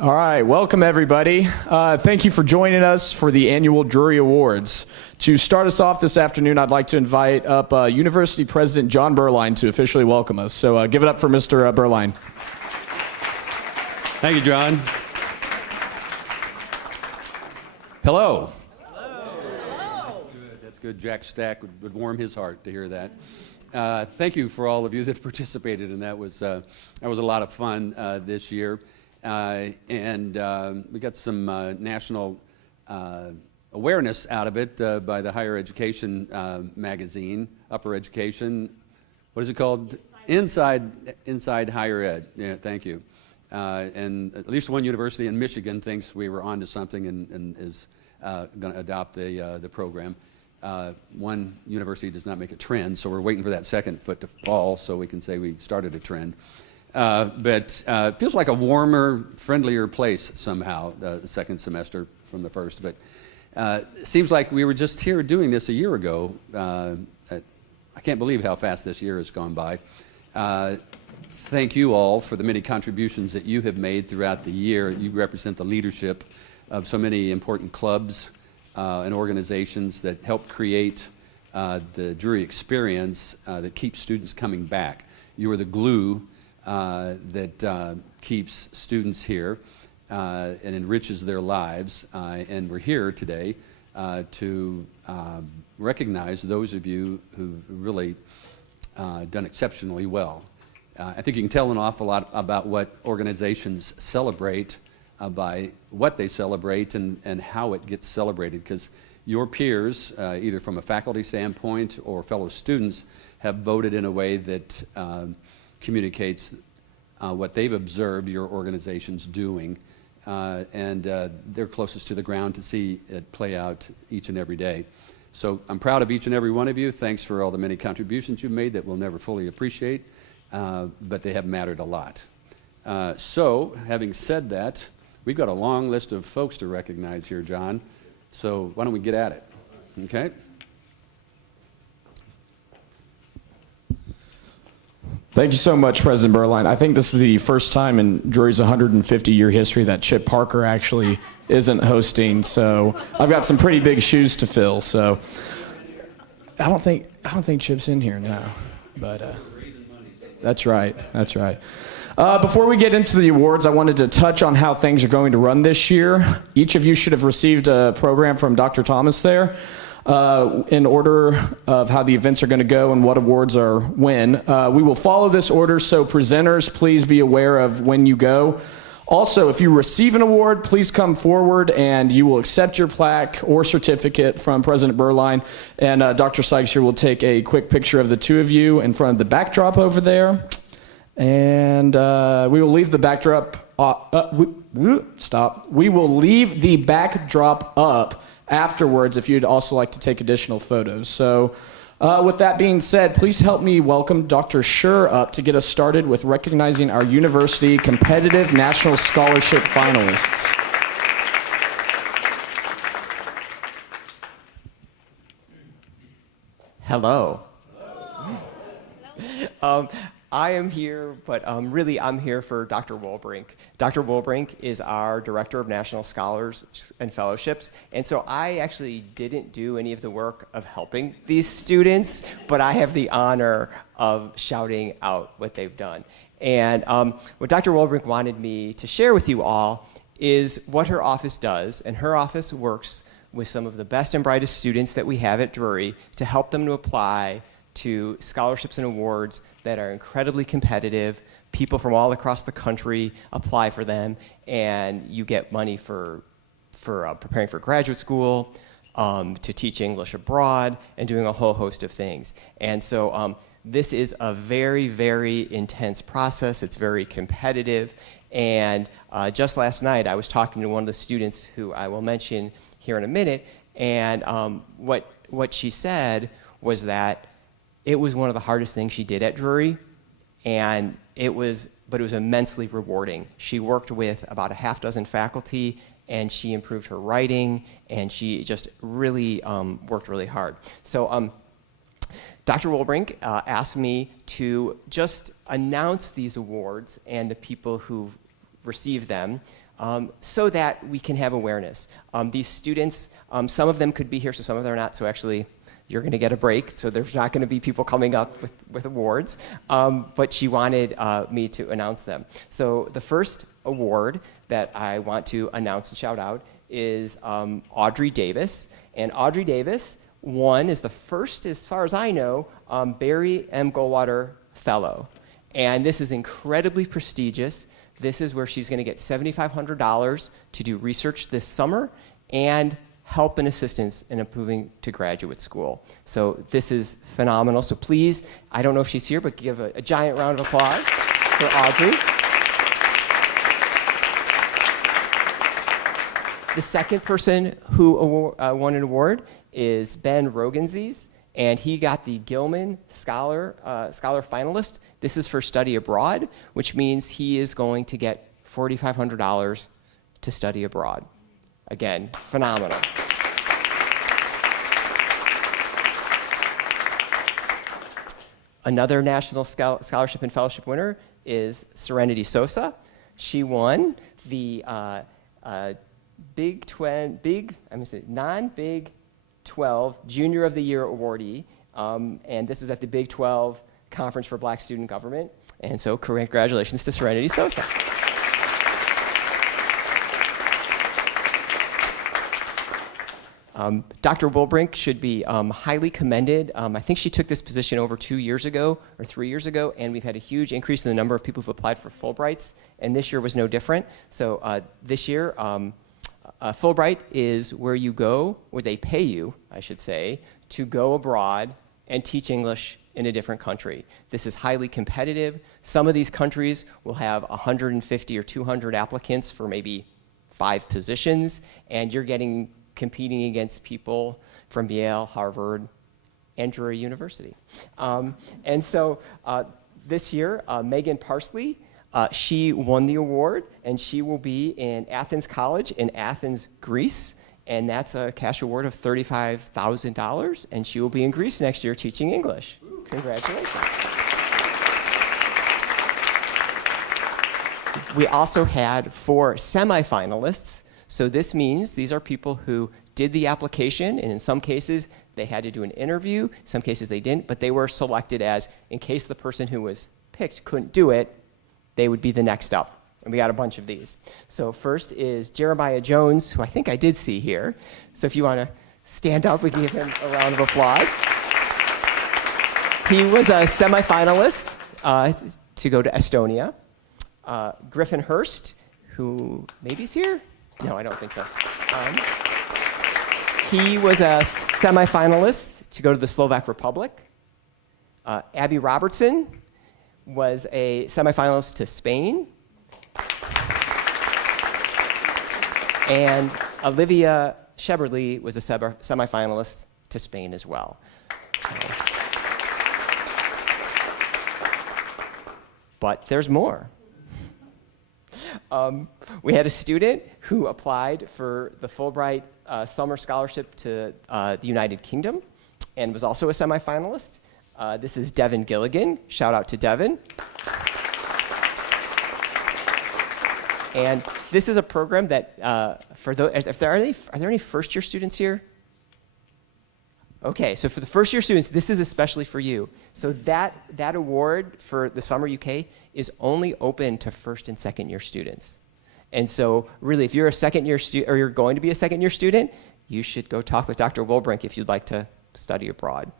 All right, welcome everybody. Thank you for joining us for the annual Drury Awards. To start us off this afternoon, I'd like to invite up University President John Berline to officially welcome us. So give it up for Mr. Berline. Thank you, John. Hello. Hello. Good. That's good. Jack Stack would warm his heart to hear that. Thank you for all of you that participated, and that was a lot of fun this year. And we got some national awareness out of it by the Higher Education magazine, Upper Education. What is it called? Inside Higher Ed. Yeah, thank you. And at least one university in Michigan thinks we were onto something and is going to adopt the program. One university does not make a trend, so we're waiting for that second foot to fall so we can say we started a trend. But it feels like a warmer, friendlier place somehow, the second semester from the first. But it seems like we were just here doing this a year ago. I can't believe how fast this year has gone by. Thank you all for the many contributions that you have made throughout the year. You represent the leadership of so many important clubs and organizations that help create the Drury experience that keeps students coming back. You are the glue that keeps students here and enriches their lives. And we're here today to recognize those of you who've really done exceptionally well. I think you can tell an awful lot about what organizations celebrate by what they celebrate and how it gets celebrated, because your peers, either from a faculty standpoint or fellow students, have voted in a way that communicates what they've observed your organization's doing, and they're closest to the ground to see it play out each and every day. So I'm proud of each and every one of you. Thanks for all the many contributions you've made that we'll never fully appreciate, but they have mattered a lot. So having said that, we've got a long list of folks to recognize here, John. So why don't we get at it, okay? Thank you so much, President Berline. I think this is the first time in Drury's 150-year history that Chip Parker actually isn't hosting, so I've got some pretty big shoes to fill. So I don't think Chip's in here now, but that's right. That's right. Before we get into the awards, I wanted to touch on how things are going to run this year. Each of you should have received a program from Dr. Thomas there. In order of how the events are going to go and what awards are when. We will follow this order, so presenters, please be aware of when you go. Also, if you receive an award, please come forward and you will accept your plaque or certificate from President Berline, and Dr. Sykes here will take a quick picture of the two of you in front of the backdrop over there. And we will leave the backdrop We will leave the backdrop up afterwards if you'd also like to take additional photos. So with that being said, please help me welcome Dr. Schur up to get us started with recognizing our university competitive national scholarship finalists. Hello. I am here, but really I'm here for Dr. Wolbrink. Dr. Wolbrink is our Director of National Scholars and Fellowships, and so I actually didn't do any of the work of helping these students, but I have the honor of shouting out what they've done. And what Dr. Wolbrink wanted me to share with you all is what her office does, and her office works with some of the best and brightest students that we have at Drury to help them to apply to scholarships and awards that are incredibly competitive. People from all across the country apply for them, and you get money for preparing for graduate school, to teach English abroad, and doing a whole host of things. And so this is a very, very intense process. It's very competitive. And just last night, I was talking to one of the students who I will mention here in a minute, and what she said was that it was one of the hardest things she did at Drury, but it was immensely rewarding. She worked with about a half dozen faculty, and she improved her writing, and she just really worked really hard. So Dr. Wolbrink asked me to just announce these awards and the people who've received them so that we can have awareness. These students, some of them could be here, so some of them are not, so actually you're going to get a break, so there's not going to be people coming up with awards, but she wanted me to announce them. So the first award that I want to announce and shout out is Audrey Davis, and Audrey Davis is the first, as far as I know, Barry M. Goldwater Fellow, and this is incredibly prestigious. This is where she's going to get $7,500 to do research this summer and help and assistance in moving to graduate school. So this is phenomenal. So please, I don't know if she's here, but give a giant round of applause for Audrey. The second person who won an award is Ben Rogenzies, and he got the Gilman Scholar finalist. This is for study abroad, which means he is going to get $4,500 to study abroad. Again, phenomenal. Another National Scholarship and Fellowship winner is Serenity Sosa. She won the non-Big 12 Junior of the Year awardee, and this was at the Big 12 Conference for Black Student Government. And so congratulations to Serenity Sosa. Dr. Wilbrink should be highly commended. I think she took this position over 2 years ago or 3 years ago, and we've had a huge increase in the number of people who've applied for Fulbrights, and this year was no different. So this year, Fulbright is where you go, where they pay you, I should say, to go abroad and teach English in a different country. This is highly competitive. Some of these countries will have 150 or 200 applicants for maybe 5 positions, and you're competing against people from Yale, Harvard, and Drury University. And so this year, Megan Parsley, she won the award, and she will be in Athens College in Athens, Greece, and that's a cash award of $35,000, and she will be in Greece next year teaching English. Congratulations. We also had 4 semifinalists. So this means these are people who did the application, and in some cases they had to do an interview, some cases they didn't, but they were selected as, in case the person who was picked couldn't do it, they would be the next up. And we got a bunch of these. So first is Jeremiah Jones, who I think I did see here. So if you want to stand up, we can give him a round of applause. He was a semifinalist to go to Estonia. Griffin Hurst, who maybe is here? No, I don't think so. He was a semifinalist to go to the Slovak Republic. Abby Robertson was a semifinalist to Spain. And Olivia Sheberly was a semifinalist to Spain as well. So. But there's more. We had a student who applied for the Fulbright summer scholarship to the United Kingdom and was also a semifinalist. This is Devin Gilligan. Shout out to Devin. And this is a program that, are there any first-year students here? Okay, so for the first-year students, this is especially for you. So that award for the Summer UK is only open to first and second-year students. And so really, if you're a second-year student, or you're going to be a second-year student, you should go talk with Dr. Wilbrink if you'd like to study abroad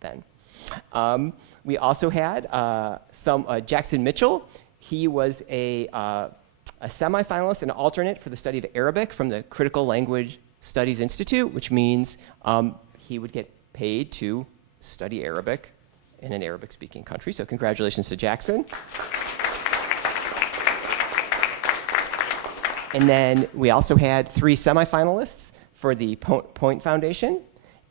then. We also had Jackson Mitchell. He was a semifinalist and an alternate for the study of Arabic from the Critical Language Studies Institute, which means he would get paid to study Arabic in an Arabic-speaking country. So congratulations to Jackson. And then we also had 3 semifinalists for the Point Foundation.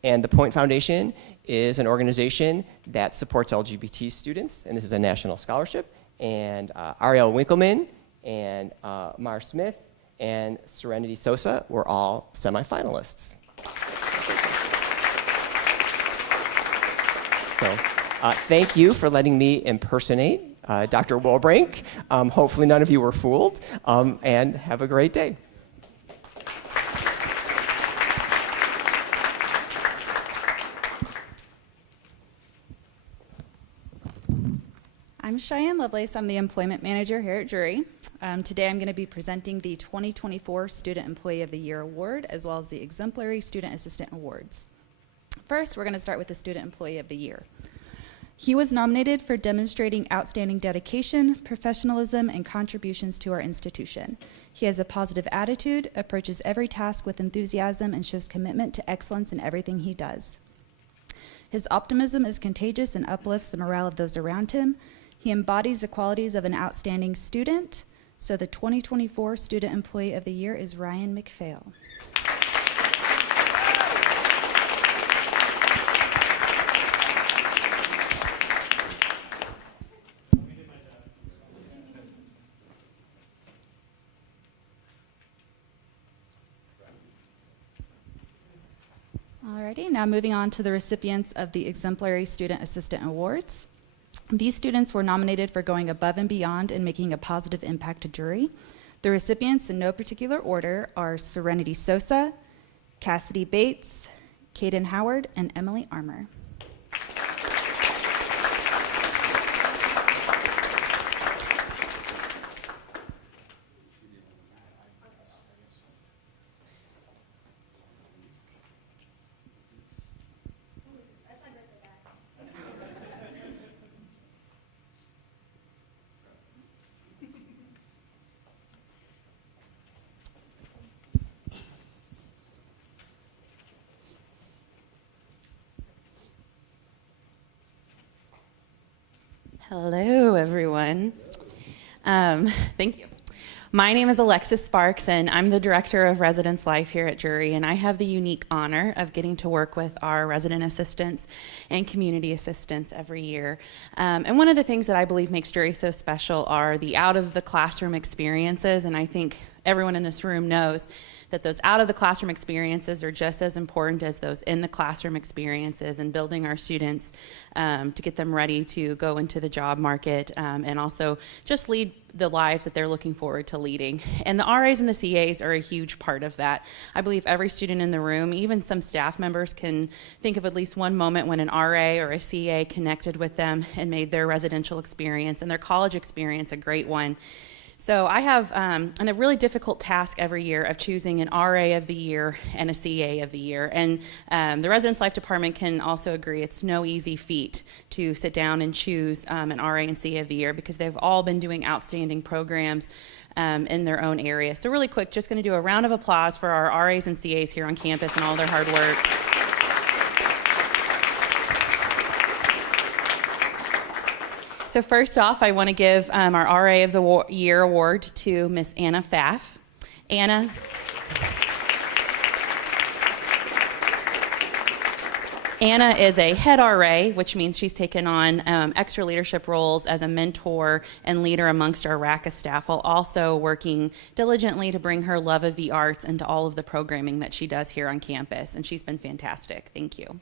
And the Point Foundation is an organization that supports LGBT students, and this is a national scholarship. And Ariel Winkleman and Mar Smith and Serenity Sosa were all semifinalists. So thank you for letting me impersonate Dr. Wilbrink. Hopefully none of you were fooled, and have a great day. I'm Cheyenne Lovelace. I'm the Employment Manager here at Drury. Today I'm going to be presenting the 2024 Student Employee of the Year Award, as well as the Exemplary Student Assistant Awards. First, we're going to start with the Student Employee of the Year. He was nominated for demonstrating outstanding dedication, professionalism, and contributions to our institution. He has a positive attitude, approaches every task with enthusiasm, and shows commitment to excellence in everything he does. His optimism is contagious and uplifts the morale of those around him. He embodies the qualities of an outstanding student. So the 2024 Student Employee of the Year is Ryan McPhail. Alrighty, now moving on to the recipients of the Exemplary Student Assistant Awards. These students were nominated for going above and beyond and making a positive impact to Drury. The recipients, in no particular order, are Serenity Sosa, Cassidy Bates, Caden Howard, and Emily Armour. Hello, everyone. Thank you. My name is Alexis Sparks, and I'm the Director of Residence Life here at Drury, and I have the unique honor of getting to work with our resident assistants and community assistants every year. And one of the things that I believe makes Drury so special are the out-of-the-classroom experiences, and I think everyone in this room knows that those out-of-the-classroom experiences are just as important as those in-the-classroom experiences, and building our students to get them ready to go into the job market and also just lead the lives that they're looking forward to leading. And the RAs and the CAs are a huge part of that. I believe every student in the room, even some staff members, can think of at least one moment when an RA or a CA connected with them and made their residential experience and their college experience a great one. So I have a really difficult task every year of choosing an RA of the year and a CA of the year. And the Residence Life Department can also agree it's no easy feat to sit down and choose an RA and CA of the year, because they've all been doing outstanding programs in their own area. So really quick, just going to do a round of applause for our RAs and CAs here on campus and all their hard work. So first off, I want to give our RA of the Year award to Miss Anna Pfaff. Anna. Anna is a head RA, which means she's taken on extra leadership roles as a mentor and leader amongst our RACA staff, while also working diligently to bring her love of the arts into all of the programming that she does here on campus. And she's been fantastic. Thank you.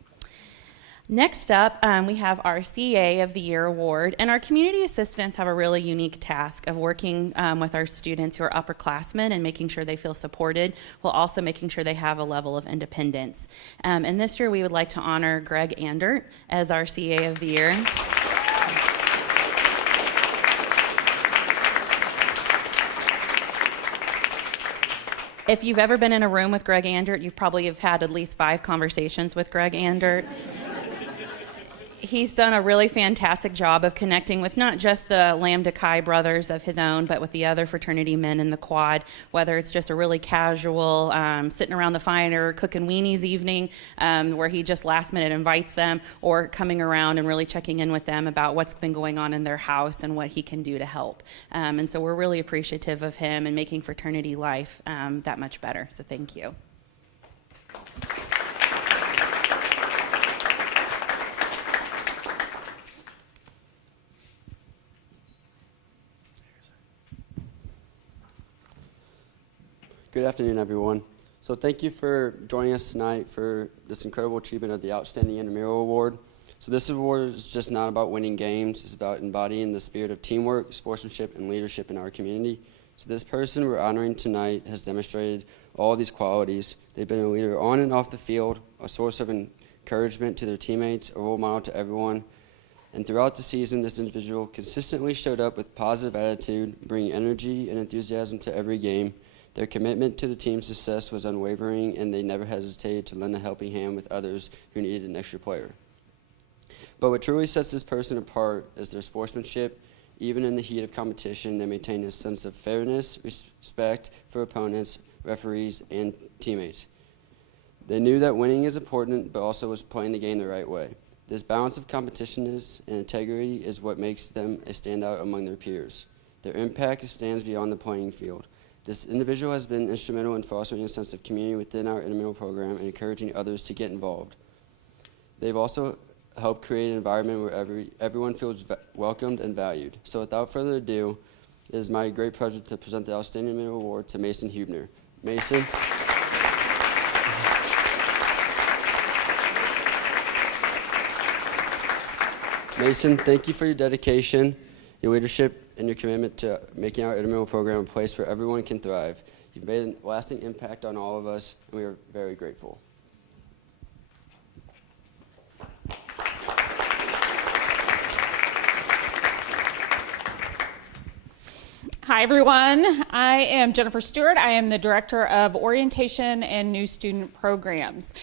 Next up, we have our CA of the Year award, and our community assistants have a really unique task of working with our students who are upperclassmen and making sure they feel supported, while also making sure they have a level of independence. And this year we would like to honor Greg Andert as our CA of the Year. If you've ever been in a room with Greg Andert, you've probably have had at least 5 conversations with Greg Andert. He's done a really fantastic job of connecting with not just the Lambda Chi brothers of his own, but with the other fraternity men in the quad, whether it's just a really casual sitting around the fire cooking weenies evening where he just last minute invites them, or coming around and really checking in with them about what's been going on in their house and what he can do to help. And so we're really appreciative of him and making fraternity life that much better. So thank you. Good afternoon, everyone. So thank you for joining us tonight for this incredible achievement of the Outstanding Intramural Award. So this award is just not about winning games. It's about embodying the spirit of teamwork, sportsmanship, and leadership in our community. So this person we're honoring tonight has demonstrated all these qualities. They've been a leader on and off the field, a source of encouragement to their teammates, a role model to everyone. And throughout the season, this individual consistently showed up with positive attitude, bringing energy and enthusiasm to every game. Their commitment to the team's success was unwavering, and they never hesitated to lend a helping hand with others who needed an extra player. But what truly sets this person apart is their sportsmanship. Even in the heat of competition, they maintain a sense of fairness, respect for opponents, referees, and teammates. They knew that winning is important, but also was playing the game the right way. This balance of competitiveness and integrity is what makes them a standout among their peers. Their impact extends beyond the playing field. This individual has been instrumental in fostering a sense of community within our intramural program and encouraging others to get involved. They've also helped create an environment where everyone feels welcomed and valued. So without further ado, it is my great pleasure to present the Outstanding Middle Award to Mason Hubner. Mason. Mason, thank you for your dedication, your leadership, and your commitment to making our intramural program a place where everyone can thrive. You've made a lasting impact on all of us, and we are very grateful. Hi, everyone. I am Jennifer Stewart. I am the Director of Orientation and New Student Programs.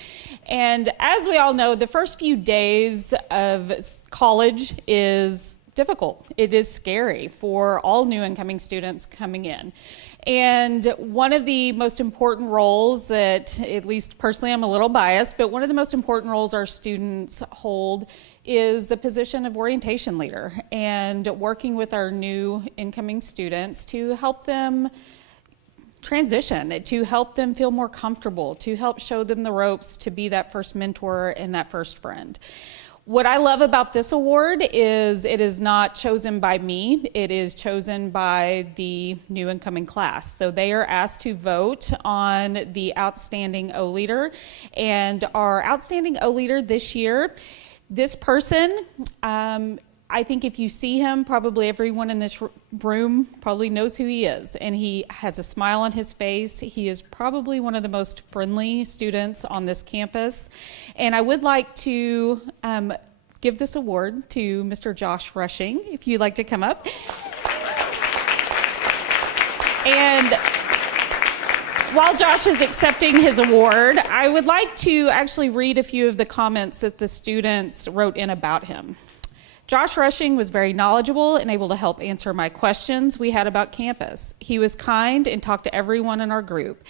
And as we all know, the first few days of college is difficult. It is scary for all new incoming students coming in. And one of the most important roles that, at least personally I'm a little biased, but one of the most important roles our students hold is the position of orientation leader and working with our new incoming students to help them transition, to help them feel more comfortable, to help show them the ropes, to be that first mentor and that first friend. What I love about this award is it is not chosen by me, it is chosen by the new incoming class. So they are asked to vote on the Outstanding O Leader, and our Outstanding O Leader this year, this person, I think if you see him, probably everyone in this room probably knows who he is. And he has a smile on his face. He is probably one of the most friendly students on this campus. And I would like to give this award to Mr. Josh Rushing, if you'd like to come up. And while Josh is accepting his award, I would like to actually read a few of the comments that the students wrote in about him. Josh Rushing was very knowledgeable and able to help answer my questions we had about campus. He was kind and talked to everyone in our group.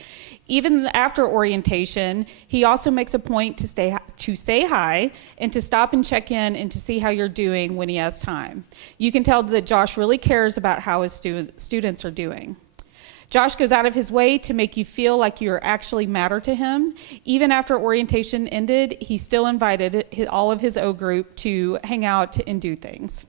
Even after orientation, he also makes a point to say hi and to stop and check in and to see how you're doing when he has time. You can tell that Josh really cares about how his students are doing. Josh goes out of his way to make you feel like you actually matter to him. Even after orientation ended, he still invited all of his O group to hang out and do things.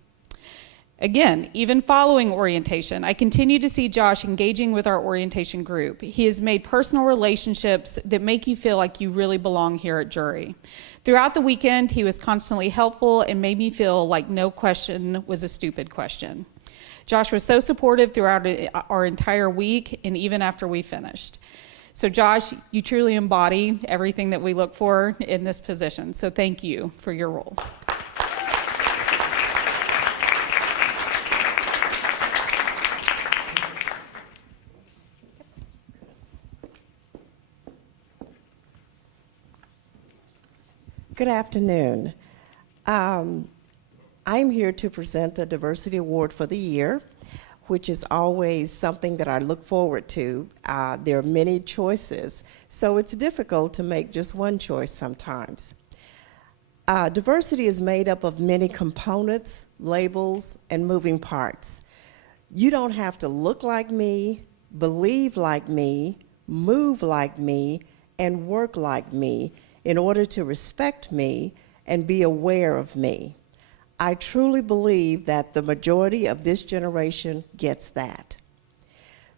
Again, even following orientation, I continue to see Josh engaging with our orientation group. He has made personal relationships that make you feel like you really belong here at Drury. Throughout the weekend, he was constantly helpful and made me feel like no question was a stupid question. Josh was so supportive throughout our entire week and even after we finished. So Josh, you truly embody everything that we look for in this position. So thank you for your role. Good afternoon. I'm here to present the Diversity Award for the year, which is always something that I look forward to. There are many choices, so it's difficult to make just one choice sometimes. Diversity is made up of many components, labels, and moving parts. You don't have to look like me, believe like me, move like me, and work like me in order to respect me and be aware of me. I truly believe that the majority of this generation gets that.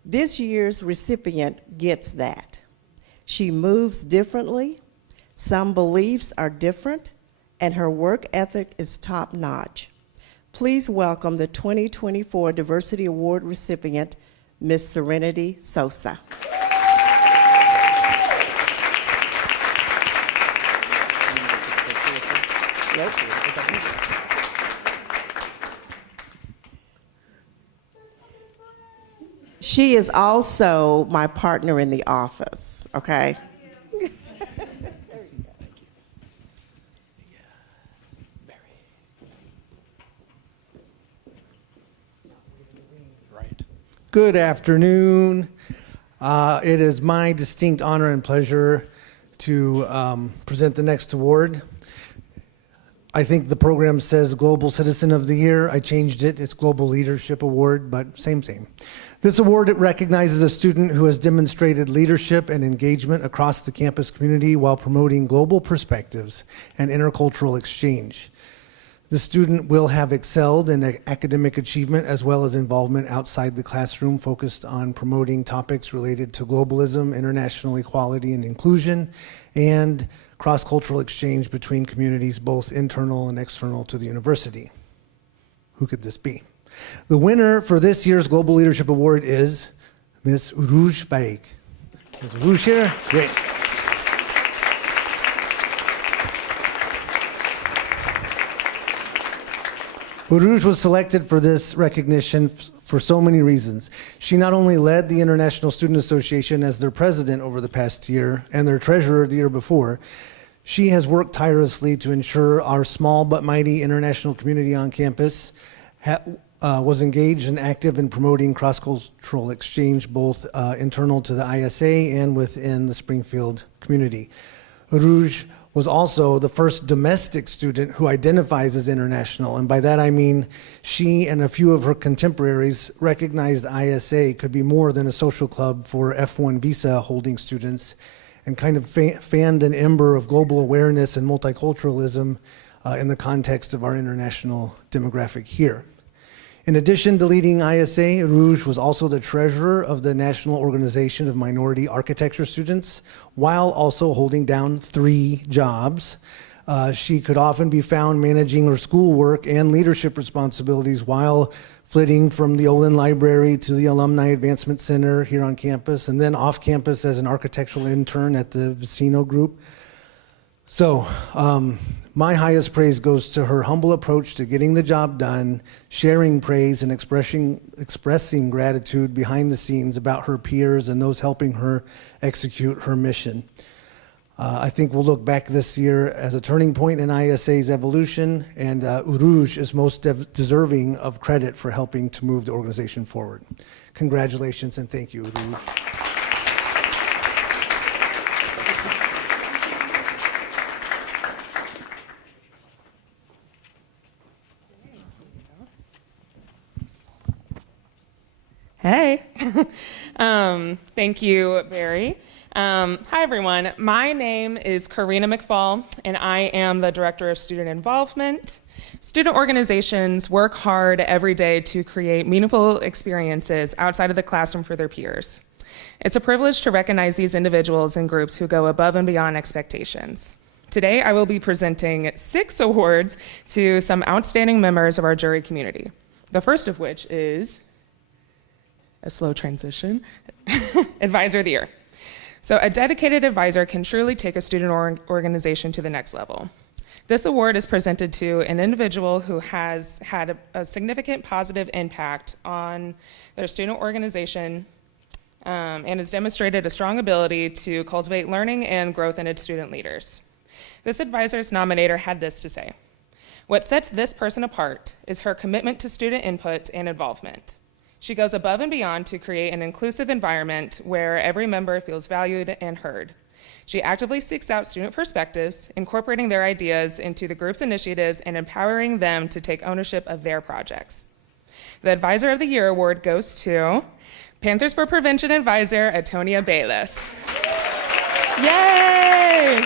This year's recipient gets that. She moves differently, some beliefs are different, and her work ethic is top-notch. Please welcome the 2024 Diversity Award recipient, Ms. Serenity Sosa. She is also my partner in the office, okay? Good afternoon. It is my distinct honor and pleasure to present the next award. I think the program says Global Citizen of the Year. I changed it. It's Global Leadership Award, but same. This award recognizes a student who has demonstrated leadership and engagement across the campus community while promoting global perspectives and intercultural exchange. The student will have excelled in academic achievement as well as involvement outside the classroom, focused on promoting topics related to globalism, international equality and inclusion, and cross-cultural exchange between communities, both internal and external to the university. Who could this be? The winner for this year's Global Leadership Award is Ms. Uruj Baig. Ms. Uruj here? Great. Uruj was selected for this recognition for so many reasons. She not only led the International Student Association as their president over the past year and their treasurer the year before, she has worked tirelessly to ensure our small but mighty international community on campus was engaged and active in promoting cross-cultural exchange, both internal to the ISA and within the Springfield community. Uruj was also the first domestic student who identifies as international, and by that I mean she and a few of her contemporaries recognized ISA could be more than a social club for F1 visa holding students, and kind of fanned an ember of global awareness and multiculturalism in the context of our international demographic here. In addition to leading ISA, Uruj was also the treasurer of the National Organization of Minority Architecture Students, while also holding down 3 jobs. She could often be found managing her schoolwork and leadership responsibilities while flitting from the Olin Library to the Alumni Advancement Center here on campus, and then off campus as an architectural intern at the Vicino Group. So, my highest praise goes to her humble approach to getting the job done, sharing praise and expressing gratitude behind the scenes about her peers and those helping her execute her mission. I think we'll look back this year as a turning point in ISA's evolution, and Uruj is most deserving of credit for helping to move the organization forward. Congratulations and thank you, Uruj. Hey. Thank you, Barry. Hi, everyone. My name is Karina McFall, and I am the Director of Student Involvement. Student organizations work hard every day to create meaningful experiences outside of the classroom for their peers. It's a privilege to recognize these individuals and groups who go above and beyond expectations. Today, I will be presenting 6 awards to some outstanding members of our jury community. The first of which is a slow transition, Advisor of the Year. So a dedicated advisor can truly take a student organization to the next level. This award is presented to an individual who has had a significant positive impact on their student organization and has demonstrated a strong ability to cultivate learning and growth in its student leaders. This advisor's nominator had this to say: "What sets this person apart is her commitment to student input and involvement. She goes above and beyond to create an inclusive environment where every member feels valued and heard. She actively seeks out student perspectives, incorporating their ideas into the group's initiatives and empowering them to take ownership of their projects." The Advisor of the Year award goes to Panthers for Prevention Advisor, Atonia Bayless. Yay!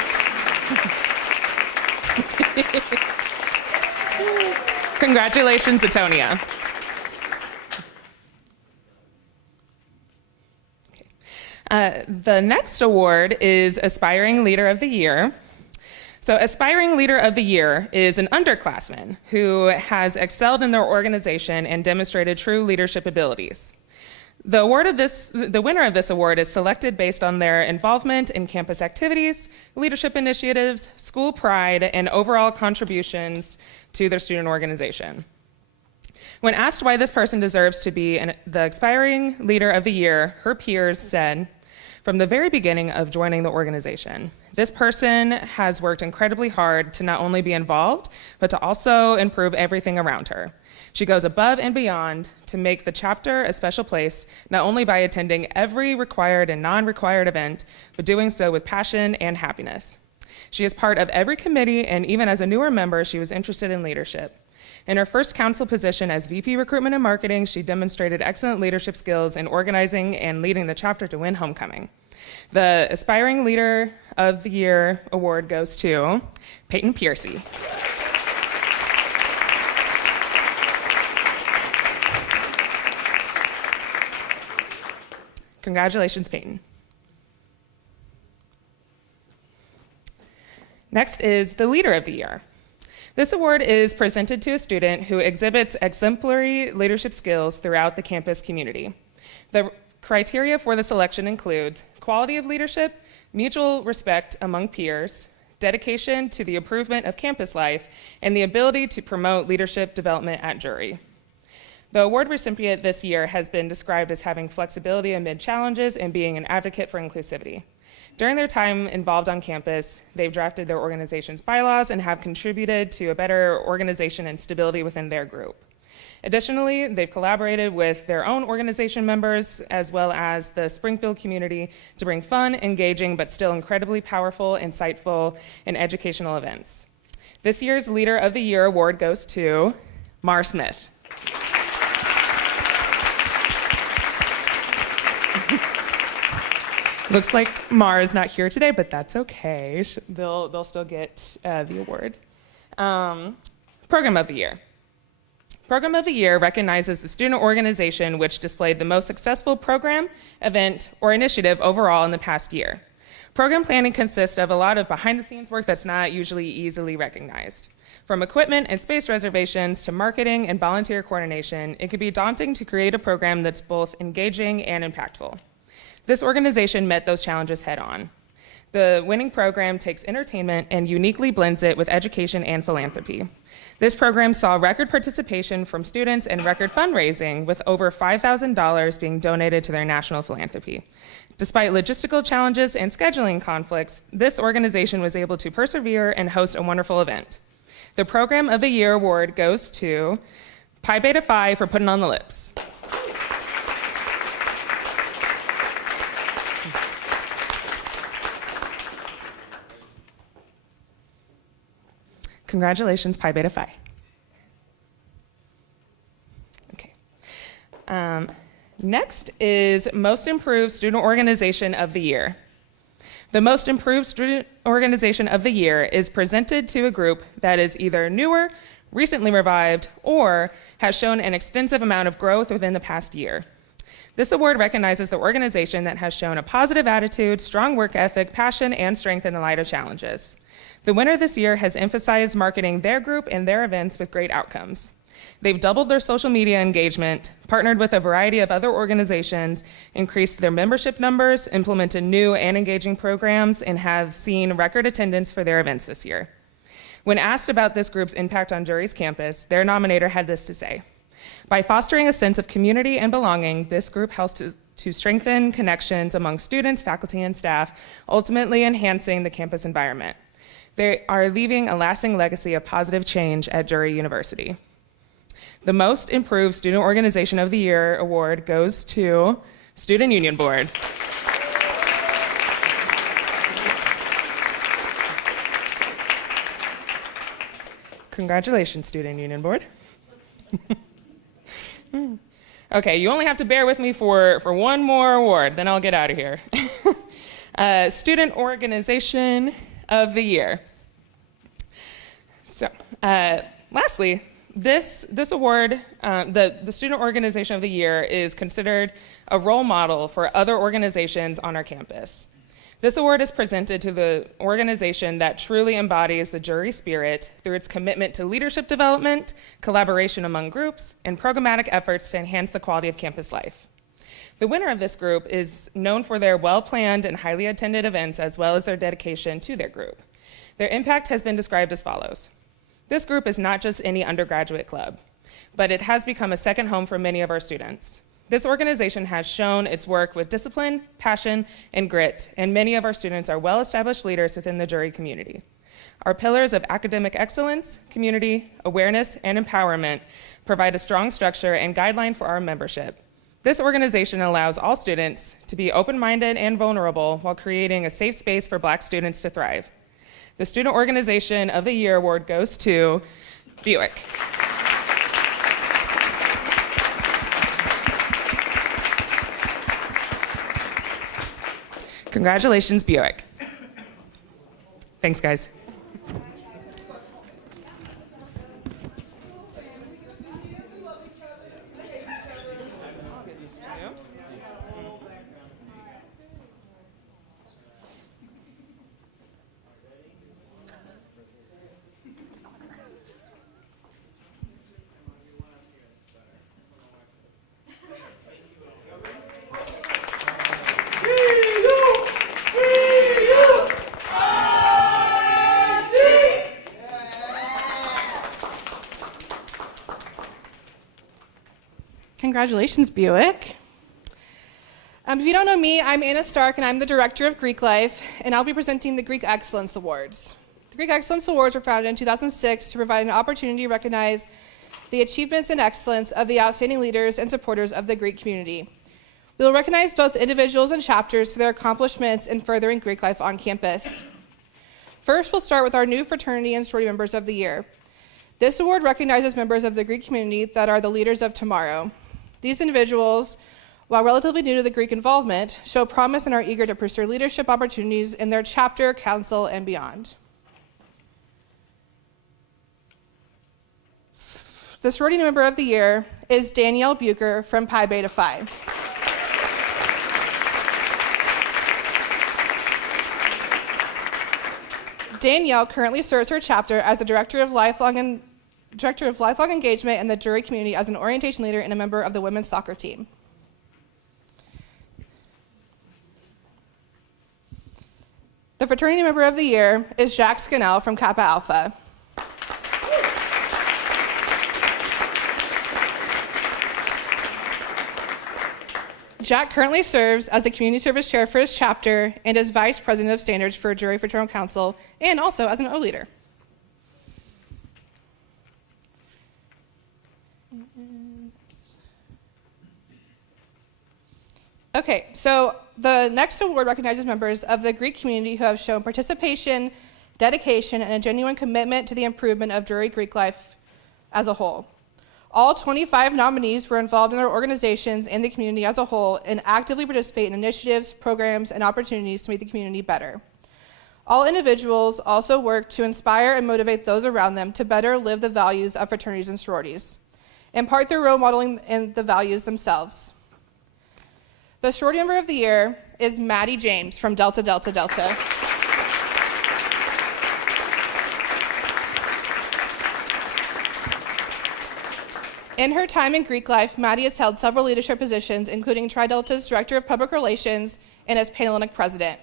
Congratulations, Atonia. The next award is Aspiring Leader of the Year. So Aspiring Leader of the Year is an underclassman who has excelled in their organization and demonstrated true leadership abilities. The winner of this award is selected based on their involvement in campus activities, leadership initiatives, school pride, and overall contributions to their student organization. When asked why this person deserves to be the Aspiring Leader of the Year, her peers said, from the very beginning of joining the organization, this person has worked incredibly hard to not only be involved, but to also improve everything around her. She goes above and beyond to make the chapter a special place, not only by attending every required and non-required event, but doing so with passion and happiness. She is part of every committee, and even as a newer member, she was interested in leadership. In her first council position as VP Recruitment and Marketing, she demonstrated excellent leadership skills in organizing and leading the chapter to win homecoming. The Aspiring Leader of the Year award goes to Peyton Piercy. Congratulations, Peyton. Next is the Leader of the Year. This award is presented to a student who exhibits exemplary leadership skills throughout the campus community. The criteria for the selection includes quality of leadership, mutual respect among peers, dedication to the improvement of campus life, and the ability to promote leadership development at Drury. The award recipient this year has been described as having flexibility amid challenges and being an advocate for inclusivity. During their time involved on campus, they've drafted their organization's bylaws and have contributed to a better organization and stability within their group. Additionally, they've collaborated with their own organization members as well as the Springfield community to bring fun, engaging, but still incredibly powerful, insightful, and educational events. This year's Leader of the Year award goes to Mar Smith. Looks like Mar is not here today, but that's okay. They'll still get the award. Program of the Year. Program of the Year recognizes the student organization which displayed the most successful program, event, or initiative overall in the past year. Program planning consists of a lot of behind-the-scenes work that's not usually easily recognized. From equipment and space reservations to marketing and volunteer coordination, it can be daunting to create a program that's both engaging and impactful. This organization met those challenges head on. The winning program takes entertainment and uniquely blends it with education and philanthropy. This program saw record participation from students and record fundraising, with over $5,000 being donated to their national philanthropy. Despite logistical challenges and scheduling conflicts, this organization was able to persevere and host a wonderful event. The Program of the Year award goes to Pi Beta Phi for putting on the lips. Congratulations, Pi Beta Phi. Okay. Next is Most Improved Student Organization of the Year. The Most Improved Student Organization of the Year is presented to a group that is either newer, recently revived, or has shown an extensive amount of growth within the past year. This award recognizes the organization that has shown a positive attitude, strong work ethic, passion, and strength in the light of challenges. The winner this year has emphasized marketing their group and their events with great outcomes. They've doubled their social media engagement, partnered with a variety of other organizations, increased their membership numbers, implemented new and engaging programs, and have seen record attendance for their events this year. When asked about this group's impact on Drury's campus, their nominator had this to say: by fostering a sense of community and belonging, this group helps to strengthen connections among students, faculty, and staff, ultimately enhancing the campus environment. They are leaving a lasting legacy of positive change at Drury University. The Most Improved Student Organization of the Year award goes to Student Union Board. Congratulations, Student Union Board. Okay, you only have to bear with me for one more award, then I'll get out of here. Student Organization of the Year. So, lastly, this award, the Student Organization of the Year, is considered a role model for other organizations on our campus. This award is presented to the organization that truly embodies the Drury spirit through its commitment to leadership development, collaboration among groups, and programmatic efforts to enhance the quality of campus life. The winner of this group is known for their well-planned and highly attended events, as well as their dedication to their group. Their impact has been described as follows. This group is not just any undergraduate club, but it has become a second home for many of our students. This organization has shown its work with discipline, passion, and grit, and many of our students are well-established leaders within the Drury community. Our pillars of academic excellence, community, awareness, and empowerment provide a strong structure and guideline for our membership. This organization allows all students to be open-minded and vulnerable while creating a safe space for Black students to thrive. The Student Organization of the Year Award goes to Buick. Congratulations, Buick. Thanks, guys. Congratulations, Buick. If you don't know me, I'm Anna Stark, and I'm the Director of Greek Life, and I'll be presenting the Greek Excellence Awards. The Greek Excellence Awards were founded in 2006 to provide an opportunity to recognize the achievements and excellence of the outstanding leaders and supporters of the Greek community. We will recognize both individuals and chapters for their accomplishments in furthering Greek life on campus. First, we'll start with our new fraternity and sorority members of the year. This award recognizes members of the Greek community that are the leaders of tomorrow. These individuals, while relatively new to the Greek involvement, show promise and are eager to pursue leadership opportunities in their chapter, council, and beyond. The sorority member of the year is Danielle Bucher from Pi Beta Phi. Danielle currently serves her chapter as the Director of Lifelong Engagement in the Drury community as an orientation leader and a member of the women's soccer team. The fraternity member of the year is Jack Scannell from Kappa Alpha. Jack currently serves as the community service chair for his chapter and is vice president of standards for Drury Fraternal Council and also as an O leader. Okay, so the next award recognizes members of the Greek community who have shown participation, dedication, and a genuine commitment to the improvement of Drury Greek life as a whole. All 25 nominees were involved in their organizations and the community as a whole and actively participate in initiatives, programs, and opportunities to make the community better. All individuals also work to inspire and motivate those around them to better live the values of fraternities and sororities, impart their role modeling and the values themselves. The sorority member of the year is Maddie James from Delta Delta Delta. In her time in Greek life, Maddie has held several leadership positions, including Tri Delta's Director of Public Relations and as Panhellenic President.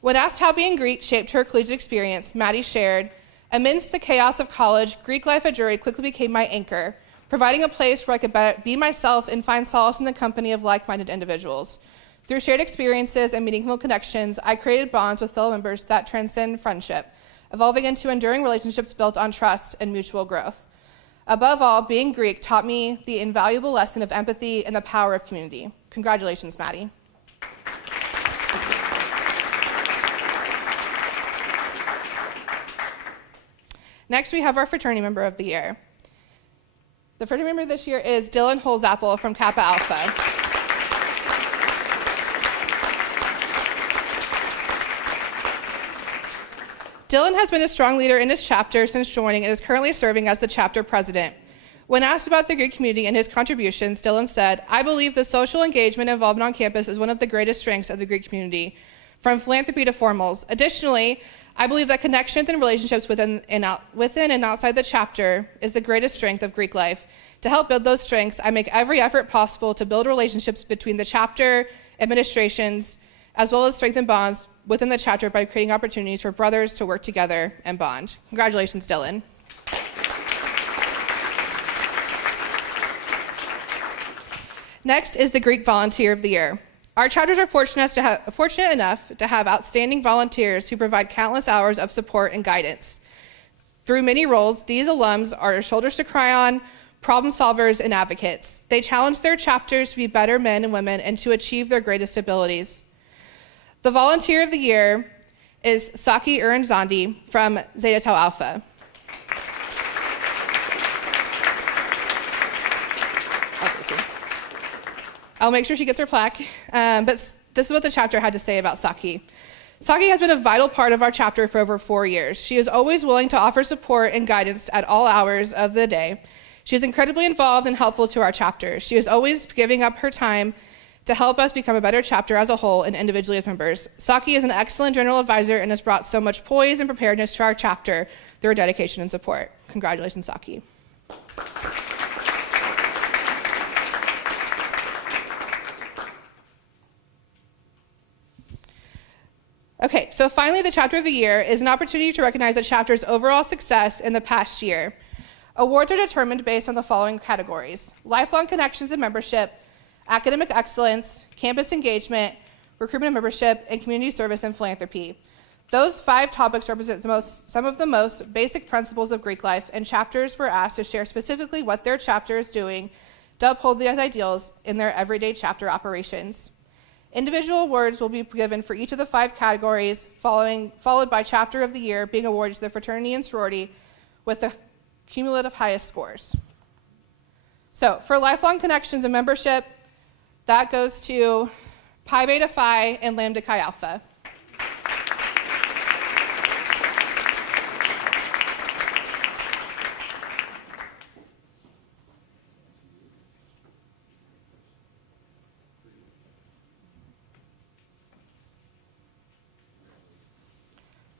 When asked how being Greek shaped her collegiate experience, Maddie shared, "Amidst the chaos of college, Greek life at Drury quickly became my anchor, providing a place where I could be myself and find solace in the company of like-minded individuals. Through shared experiences and meaningful connections, I created bonds with fellow members that transcend friendship, evolving into enduring relationships built on trust and mutual growth. Above all, being Greek taught me the invaluable lesson of empathy and the power of community." Congratulations, Maddie. Next, we have our fraternity member of the year. The fraternity member this year is Dylan Holzapple from Kappa Alpha. Dylan has been a strong leader in his chapter since joining and is currently serving as the chapter president. When asked about the Greek community and his contributions, Dylan said, "I believe the social engagement and involvement on campus is one of the greatest strengths of the Greek community. from philanthropy to formals. Additionally, I believe that connections and relationships within and outside the chapter is the greatest strength of Greek life. To help build those strengths, I make every effort possible to build relationships between the chapter, administrations, as well as strengthen bonds within the chapter by creating opportunities for brothers to work together and bond. Congratulations, Dylan. Next is the Greek Volunteer of the Year. Our chapters are fortunate enough to have outstanding volunteers who provide countless hours of support and guidance. Through many roles, these alums are shoulders to cry on, problem solvers, and advocates. They challenge their chapters to be better men and women and to achieve their greatest abilities. The Volunteer of the Year is Saki Uranzandi from Zeta Tau Alpha. I'll make sure she gets her plaque, but this is what the chapter had to say about Saki. Saki has been a vital part of our chapter for over 4 years. She is always willing to offer support and guidance at all hours of the day. She is incredibly involved and helpful to our chapter. She is always giving up her time to help us become a better chapter as a whole and individually as members. Saki is an excellent general advisor and has brought so much poise and preparedness to our chapter through her dedication and support. Congratulations, Saki. Okay, so finally, the Chapter of the Year is an opportunity to recognize the chapter's overall success in the past year. Awards are determined based on the following categories: lifelong connections and membership, academic excellence, campus engagement, recruitment and membership, and community service and philanthropy. Those 5 topics represent some of the most basic principles of Greek life, and chapters were asked to share specifically what their chapter is doing to uphold these ideals in their everyday chapter operations. Individual awards will be given for each of the 5 categories, followed by Chapter of the Year being awarded to the fraternity and sorority with the cumulative highest scores. So for lifelong connections and membership, that goes to Pi Beta Phi and Lambda Chi Alpha.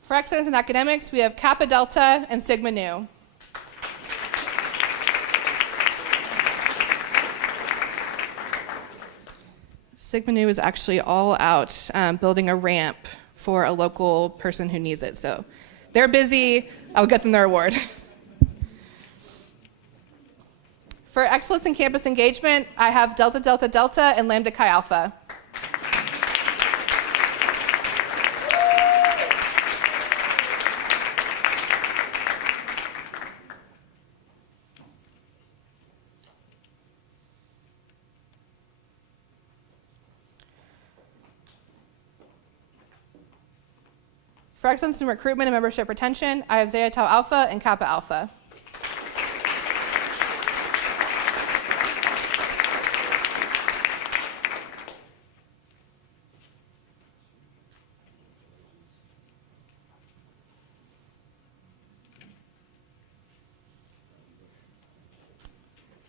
For excellence in academics, we have Kappa Delta and Sigma Nu. Sigma Nu is actually all out building a ramp for a local person who needs it. So they're busy. I'll get them their award. For excellence in campus engagement, I have Delta Delta Delta and Lambda Chi Alpha. For excellence in recruitment and membership retention, I have Zeta Tau Alpha and Kappa Alpha.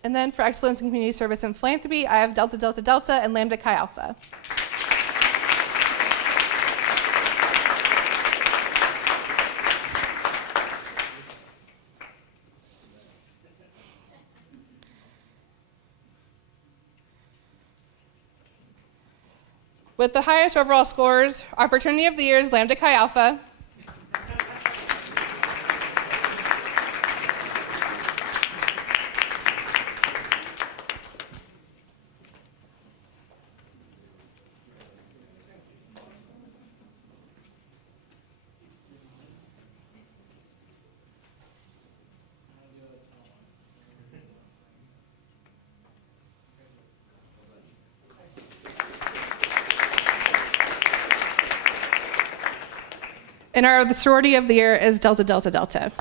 And then for excellence in community service and philanthropy, I have Delta Delta Delta and Lambda Chi Alpha. With the highest overall scores, our fraternity of the year is Lambda Chi Alpha. And the sorority of the year is Delta Delta Delta.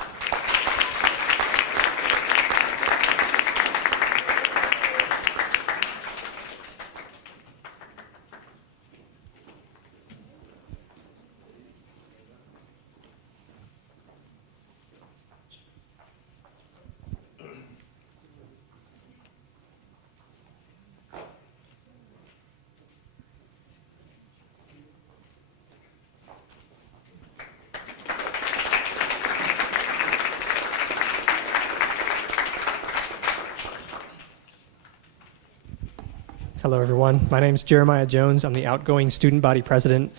Hello, everyone. My name is Jeremiah Jones. I'm the outgoing student body president,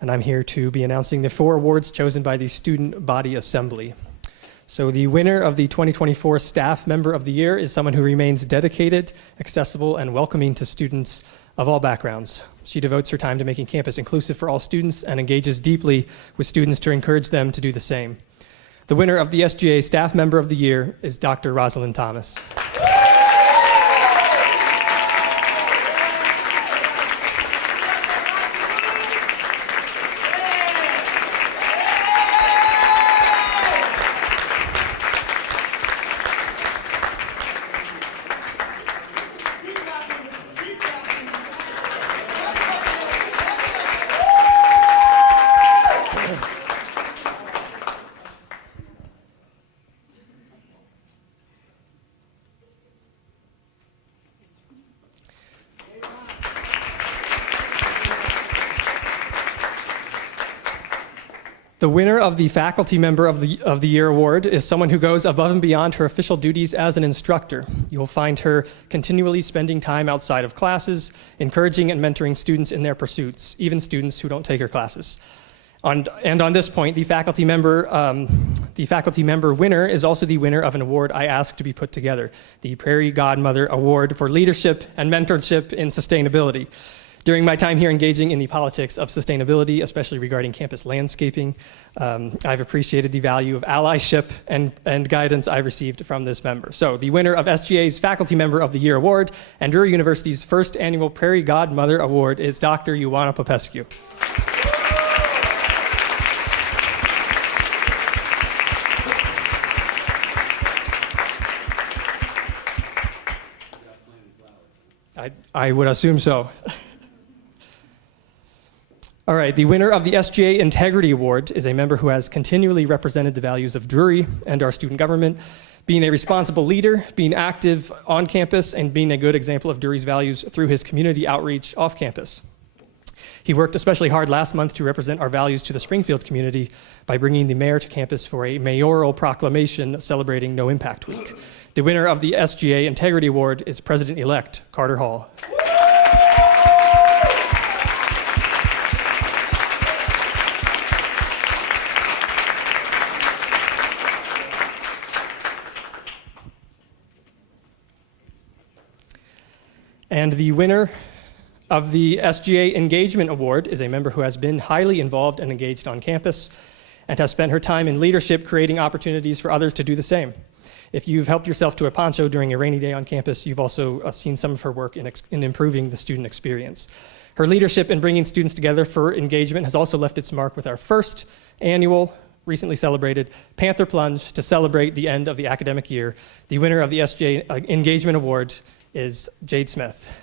and I'm here to be announcing the 4 awards chosen by the Student Body Assembly. So the winner of the 2024 Staff Member of the Year is someone who remains dedicated, accessible, and welcoming to students of all backgrounds. She devotes her time to making campus inclusive for all students and engages deeply with students to encourage them to do the same. The winner of the SGA Staff Member of the Year is Dr. Rosalind Thomas. The winner of the Faculty Member of the Year award is someone who goes above and beyond her official duties as an instructor. You'll find her continually spending time outside of classes, encouraging and mentoring students in their pursuits, even students who don't take her classes. And on this point, the faculty member winner is also the winner of an award I asked to be put together, the Prairie Godmother Award for Leadership and Mentorship in Sustainability. During my time here engaging in the politics of sustainability, especially regarding campus landscaping, I've appreciated the value of allyship and guidance I received from this member. So the winner of SGA's Faculty Member of the Year Award and Drury University's first annual Prairie Godmother Award is Dr. Ioana Popescu. I would assume so. All right, the winner of the SGA Integrity Award is a member who has continually represented the values of Drury and our student government, being a responsible leader, being active on campus, and being a good example of Drury's values through his community outreach off campus. He worked especially hard last month to represent our values to the Springfield community by bringing the mayor to campus for a mayoral proclamation celebrating No Impact Week. The winner of the SGA Integrity Award is President-elect Carter Hall. And the winner of the SGA Engagement Award is a member who has been highly involved and engaged on campus and has spent her time in leadership creating opportunities for others to do the same. If you've helped yourself to a poncho during a rainy day on campus, you've also seen some of her work in improving the student experience. Her leadership in bringing students together for engagement has also left its mark with our first annual, recently celebrated, Panther Plunge to celebrate the end of the academic year. The winner of the SGA Engagement Award is Jade Smith.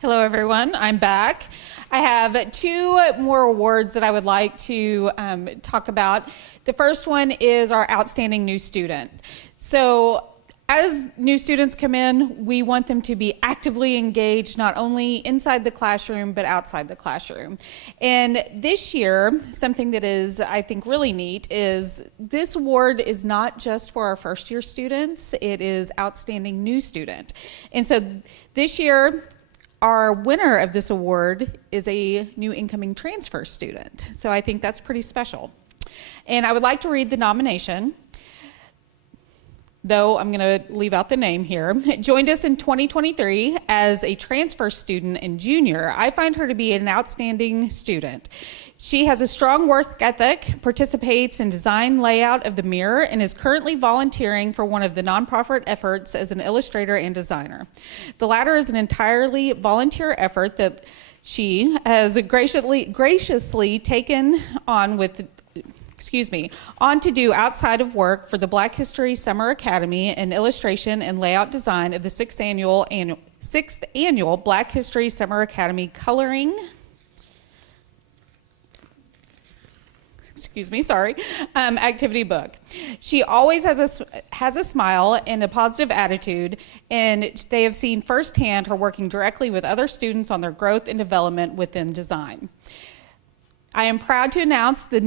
Hello, everyone. I'm back. I have 2 more awards that I would like to talk about. The first one is our Outstanding New Student. So as new students come in, we want them to be actively engaged, not only inside the classroom, but outside the classroom. And this year, something that is, I think, really neat is this award is not just for our first-year students, it is Outstanding New Student. And so this year, our winner of this award is a new incoming transfer student. So I think that's pretty special. And I would like to read the nomination, though I'm going to leave out the name here. Joined us in 2023 as a transfer student and junior. I find her to be an outstanding student. She has a strong work ethic, participates in design layout of the mirror, and is currently volunteering for one of the nonprofit efforts as an illustrator and designer. The latter is an entirely volunteer effort that she has graciously taken on to do outside of work for the Black History Summer Academy in illustration and layout design of the 6th annual Black History Summer Academy coloring activity book. She always has a smile and a positive attitude, and they have seen firsthand her working directly with other students on their growth and development within design. I am proud to announce the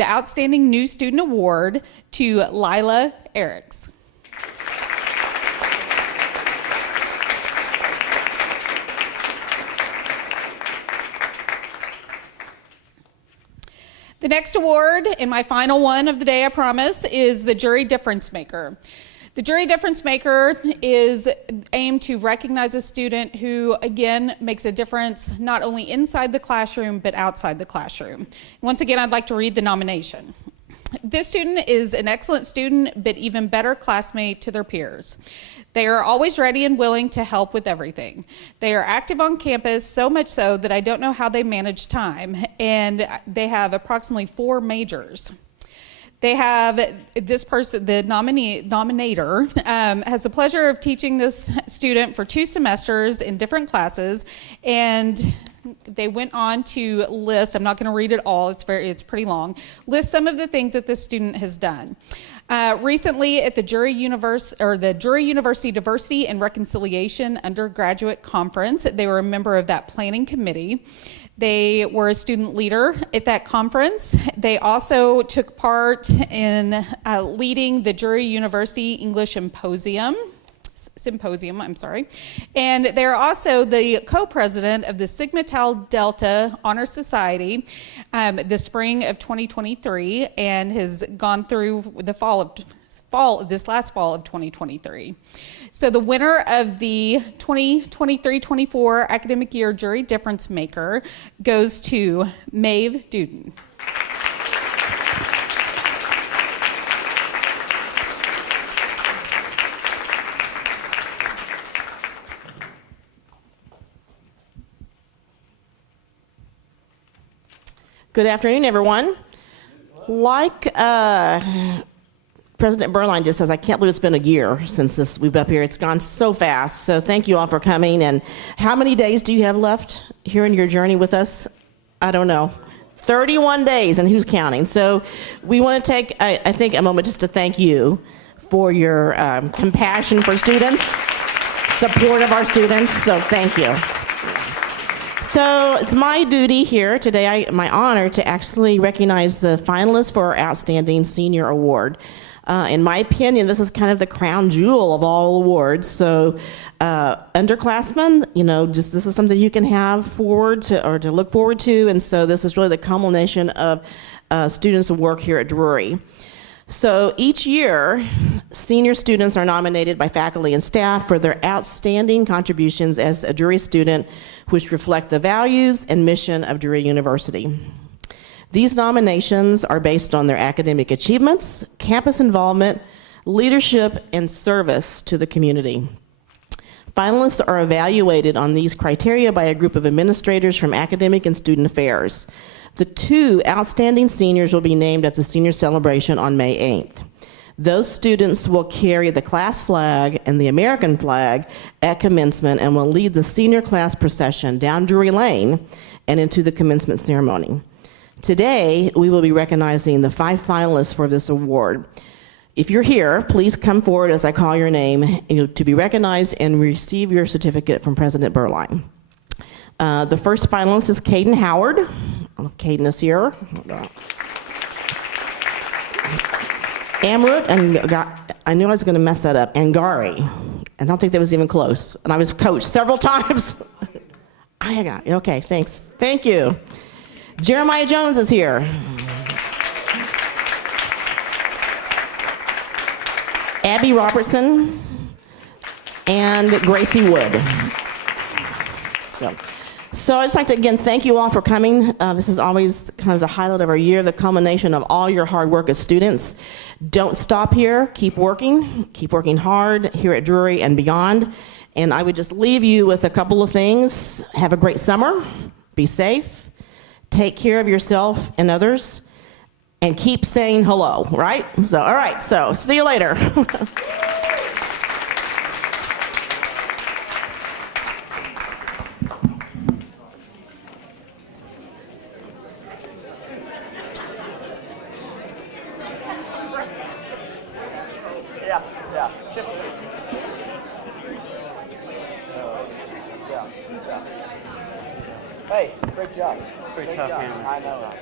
Outstanding New Student Award to Lila Eriks. The next award, and my final one of the day, I promise, is the Jury Difference Maker. The Jury Difference Maker is aimed to recognize a student who, again, makes a difference not only inside the classroom, but outside the classroom. Once again, I'd like to read the nomination. This student is an excellent student, but even better classmate to their peers. They are always ready and willing to help with everything. They are active on campus, so much so that I don't know how they manage time, and they have approximately 4 majors. They have this person, the nominator, has the pleasure of teaching this student for 2 semesters in different classes, and they went on to list, I'm not going to read it all, it's pretty long, list some of the things that this student has done. Recently at the Drury University Diversity and Reconciliation Undergraduate Conference, they were a member of that planning committee. They were a student leader at that conference. They also took part in leading the Drury University English Symposium, and they're also the co-president of the Sigma Tau Delta Honor Society the spring of 2023, and has gone through the this last fall of 2023. So the winner of the 2023-24 academic year Jury Difference Maker goes to Maeve Duden. Good afternoon, everyone. Like President Berline just says, I can't believe it's been a year since we've been up here. It's gone so fast. So thank you all for coming. And how many days do you have left here in your journey with us? I don't know. 31 days, and who's counting? So we want to take, I think, a moment just to thank you for your compassion for students, support of our students. So thank you. So it's my duty here today, my honor, to actually recognize the finalists for our Outstanding Senior Award. In my opinion, this is kind of the crown jewel of all awards. So underclassmen, this is something you can have to look forward to. And so this is really the culmination of students' work here at Drury. So each year, senior students are nominated by faculty and staff for their outstanding contributions as a Drury student, which reflect the values and mission of Drury University. These nominations are based on their academic achievements, campus involvement, leadership, and service to the community. Finalists are evaluated on these criteria by a group of administrators from academic and student affairs. The 2 outstanding seniors will be named at the senior celebration on May 8th. Those students will carry the class flag and the American flag at commencement and will lead the senior class procession down Drury Lane and into the commencement ceremony. Today, we will be recognizing the 5 finalists for this award. If you're here, please come forward as I call your name to be recognized and receive your certificate from President Berline. The first finalist is Caden Howard. I don't know if Caden is here. Amrut, and I knew I was going to mess that up, Angari. I don't think that was even close. And I was coached several times. I got it. Okay, thanks. Thank you. Jeremiah Jones is here. Abby Robertson and Gracie Wood. So I'd just like to, again, thank you all for coming. This is always kind of the highlight of our year, the culmination of all your hard work as students. Don't stop here. Keep working hard here at Drury and beyond. And I would just leave you with a couple of things. Have a great summer. Be safe. Take care of yourself and others. And keep saying hello, right? So, all right, so see you later. Yeah. Chip. Yeah. Hey, great job. Pretty tough, job. Hammer. I know.